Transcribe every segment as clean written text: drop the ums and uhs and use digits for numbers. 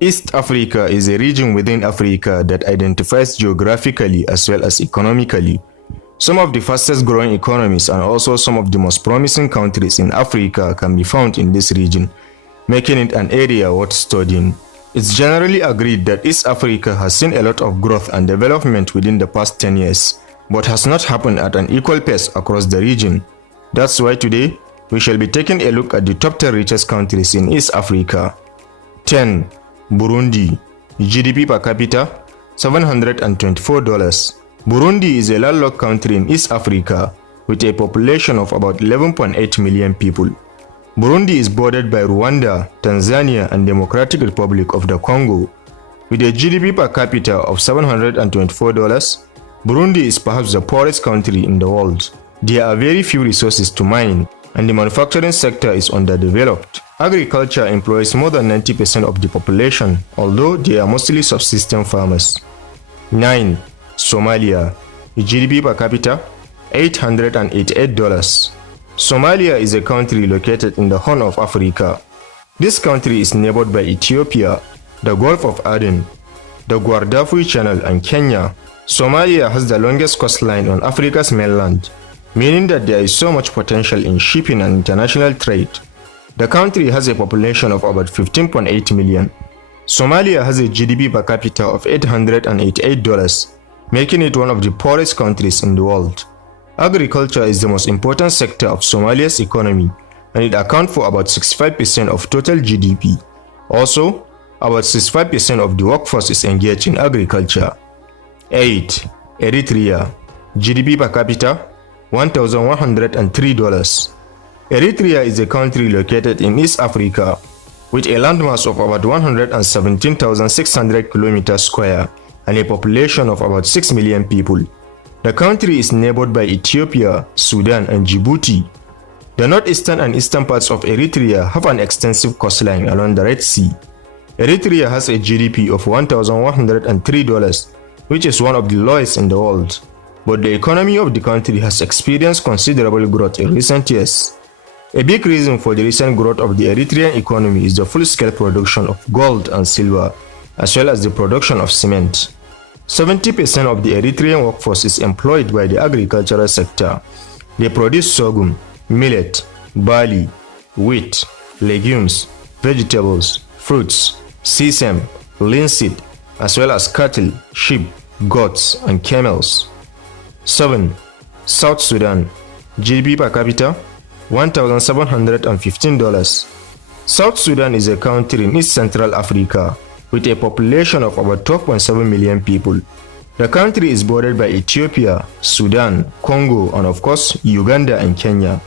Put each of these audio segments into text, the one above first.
East Africa is a region within Africa that identifies geographically as well as economically. Some of the fastest growing economies and also some of the most promising countries in Africa can be found in this region, making it an area worth studying. It's generally agreed that East Africa has seen a lot of growth and development within the past 10 years, but has not happened at an equal pace across the region. That's why today, we shall be taking a look at the top 10 richest countries in East Africa. 10. Burundi. GDP per capita $724. Burundi is a landlocked country in East Africa with a population of about 11.8 million people. Burundi is bordered by Rwanda, Tanzania and Democratic Republic of the Congo. With a GDP per capita of $724, Burundi is perhaps the poorest country in the world. There are very few resources to mine, and the manufacturing sector is underdeveloped. Agriculture employs more than 90% of the population, although they are mostly subsistence farmers. 9. Somalia. GDP per capita $888. Somalia is a country located in the Horn of Africa. This country is neighbored by Ethiopia, the Gulf of Aden, the Guardafui Channel and Kenya. Somalia has the longest coastline on Africa's mainland, meaning that there is so much potential in shipping and international trade. The country has a population of about 15.8 million. Somalia has a GDP per capita of $888, making it one of the poorest countries in the world. Agriculture is the most important sector of Somalia's economy, and it accounts for about 65% of total GDP. Also, about 65% of the workforce is engaged in agriculture. 8. Eritrea. GDP per capita $1,103. Eritrea is a country located in East Africa with a landmass of about 117,600 km square and a population of about 6 million people. The country is neighbored by Ethiopia, Sudan and Djibouti. The northeastern and eastern parts of Eritrea have an extensive coastline along the Red Sea. Eritrea has a GDP of $1,103, which is one of the lowest in the world, but the economy of the country has experienced considerable growth in recent years. A big reason for the recent growth of the Eritrean economy is the full-scale production of gold and silver, as well as the production of cement. 70% of the Eritrean workforce is employed by the agricultural sector. They produce sorghum, millet, barley, wheat, legumes, vegetables, fruits, sesame, linseed, as well as cattle, sheep, goats, and camels. 7. South Sudan. GDP per capita $1,715. South Sudan is a country in East Central Africa with a population of about 12.7 million people. The country is bordered by Ethiopia, Sudan, Congo, and of course, Uganda and Kenya.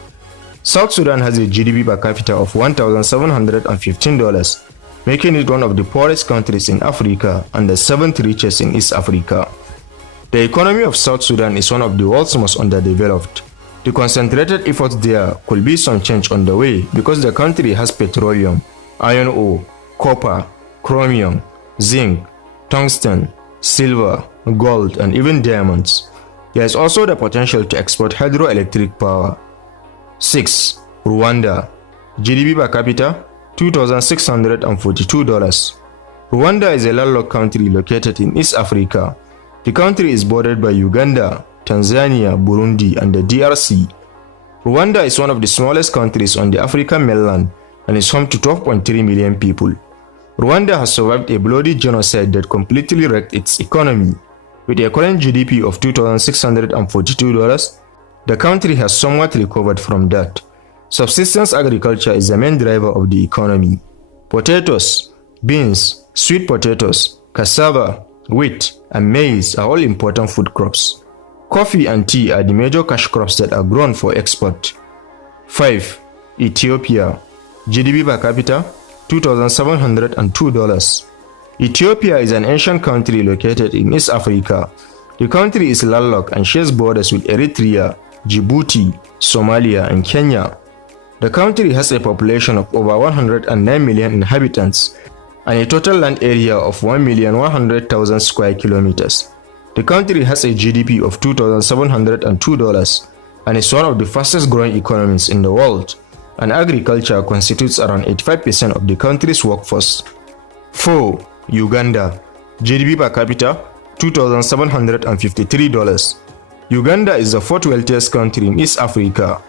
South Sudan has a GDP per capita of $1,715, making it one of the poorest countries in Africa and the 7th richest in East Africa. The economy of South Sudan is one of the world's most underdeveloped. The concentrated efforts there could be some change on the way because the country has petroleum, iron ore, copper, chromium, zinc, tungsten, silver, gold, and even diamonds. There is also the potential to export hydroelectric power. 6. Rwanda. GDP per capita $2,642. Rwanda is a landlocked country located in East Africa. The country is bordered by Uganda, Tanzania, Burundi, and the DRC. Rwanda is one of the smallest countries on the African mainland and is home to 12.3 million people. Rwanda has survived a bloody genocide that completely wrecked its economy. With a current GDP of $2,642, the country has somewhat recovered from that. Subsistence agriculture is the main driver of the economy. Potatoes, beans, sweet potatoes, cassava, wheat, and maize are all important food crops. Coffee and tea are the major cash crops that are grown for export. 5. Ethiopia. GDP per capita $2,702. Ethiopia is an ancient country located in East Africa. The country is landlocked and shares borders with Eritrea, Djibouti, Somalia, and Kenya. The country has a population of over 109 million inhabitants and a total land area of 1,100,000 square kilometers. The country has a GDP of $2,702 and is one of the fastest growing economies in the world, and agriculture constitutes around 85% of the country's workforce. 4. Uganda. GDP per capita $2,753. Uganda is the 4th wealthiest country in East Africa.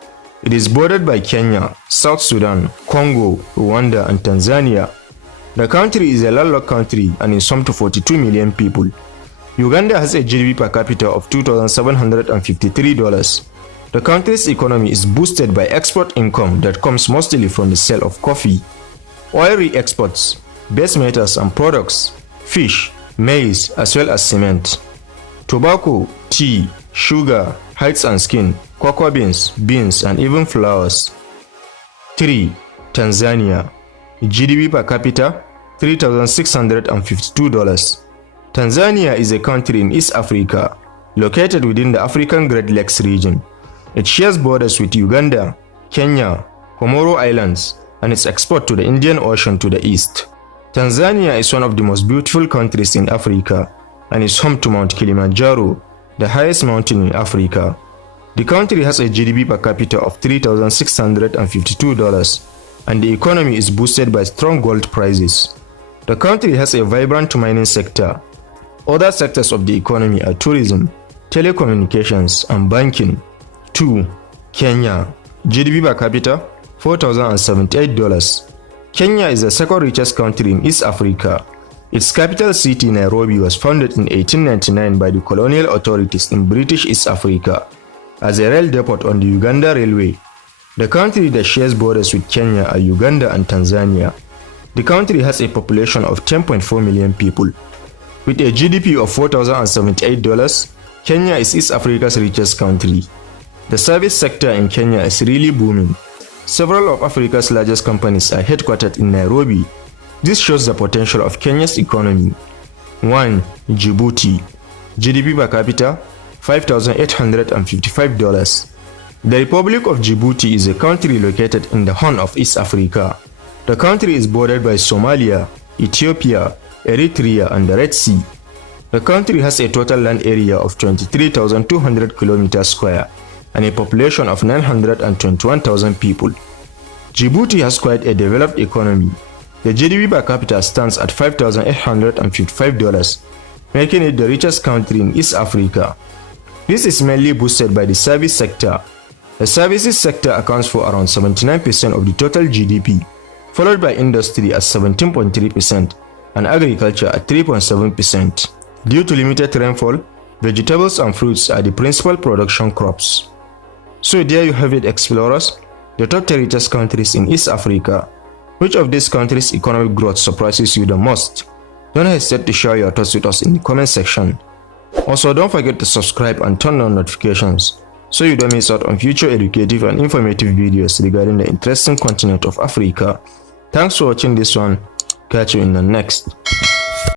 It is bordered by Kenya, South Sudan, Congo, Rwanda, and Tanzania. The country is a landlocked country and is home to 42 million people. Uganda has a GDP per capita of $2,753. The country's economy is boosted by export income that comes mostly from the sale of coffee, oil re-exports, base metals and products, fish, maize, as well as cement, tobacco, tea, sugar, hides and skin, cocoa beans, and even flowers. 3. Tanzania. GDP per capita $3,652. Tanzania is a country in East Africa, located within the African Great Lakes region. It shares borders with Uganda, Kenya, Comoro Islands, and its export to the Indian Ocean to the east. Tanzania is one of the most beautiful countries in Africa and is home to Mount Kilimanjaro, the highest mountain in Africa. The country has a GDP per capita of $3,652, and the economy is boosted by strong gold prices. The country has a vibrant mining sector. Other sectors of the economy are tourism, telecommunications, and banking. 2. Kenya. GDP per capita $4,078. Kenya is the second richest country in East Africa. Its capital city, Nairobi, was founded in 1899 by the colonial authorities in British East Africa as a rail depot on the Uganda Railway. The country that shares borders with Kenya are Uganda and Tanzania. The country has a population of 10.4 million people. With a GDP of $4,078, Kenya is East Africa's richest country. The service sector in Kenya is really booming. Several of Africa's largest companies are headquartered in Nairobi. This shows the potential of Kenya's economy. 1. Djibouti. GDP per capita $5,855. The Republic of Djibouti is a country located in the Horn of East Africa. The country is bordered by Somalia, Ethiopia, Eritrea, and the Red Sea. The country has a total land area of 23,200 km square and a population of 921,000 people. Djibouti has quite a developed economy. The GDP per capita stands at $5,855, making it the richest country in East Africa. This is mainly boosted by the service sector. The services sector accounts for around 79% of the total GDP, followed by industry at 17.3% and agriculture at 3.7%. Due to limited rainfall, vegetables and fruits are the principal production crops. So there you have it, explorers, the top 10 richest countries in East Africa. Which of these countries' economic growth surprises you the most? Don't hesitate to share your thoughts with us in the comment section. Also, don't forget to subscribe and turn on notifications so you don't miss out on future educative and informative videos regarding the interesting continent of Africa. Thanks for watching this one. Catch you in the next.